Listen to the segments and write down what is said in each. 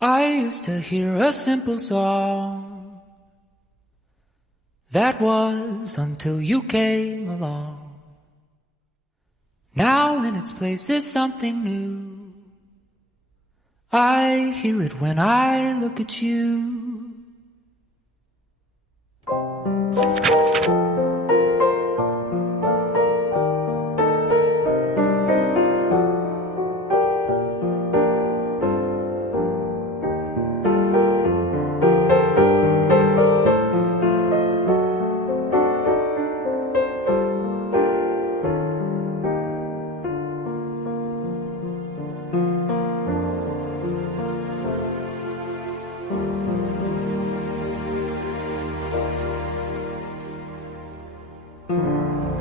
I used to hear a simple song. That was until you came along. Now in its place is something new. I hear it when I look at you.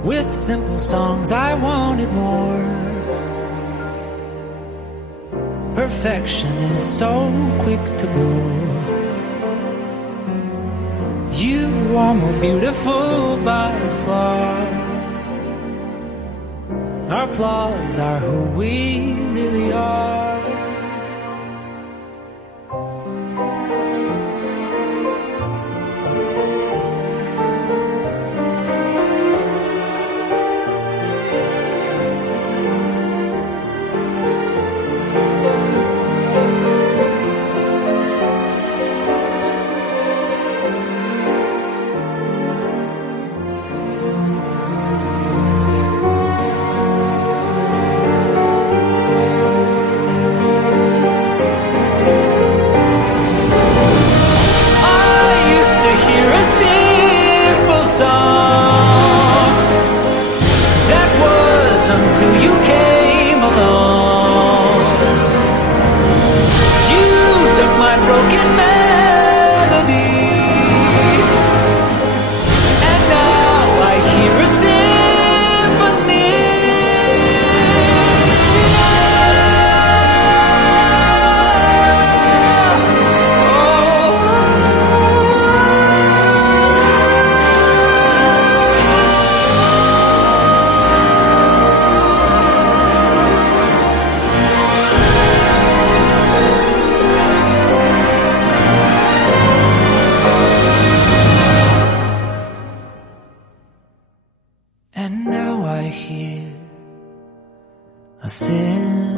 With simple songs I wanted more. Perfection is so quick to bore. You are more beautiful by far. Our flaws are who we really are. Until you came along, you took my broken melody, and now I hear a symphony. And now I hear a symphony.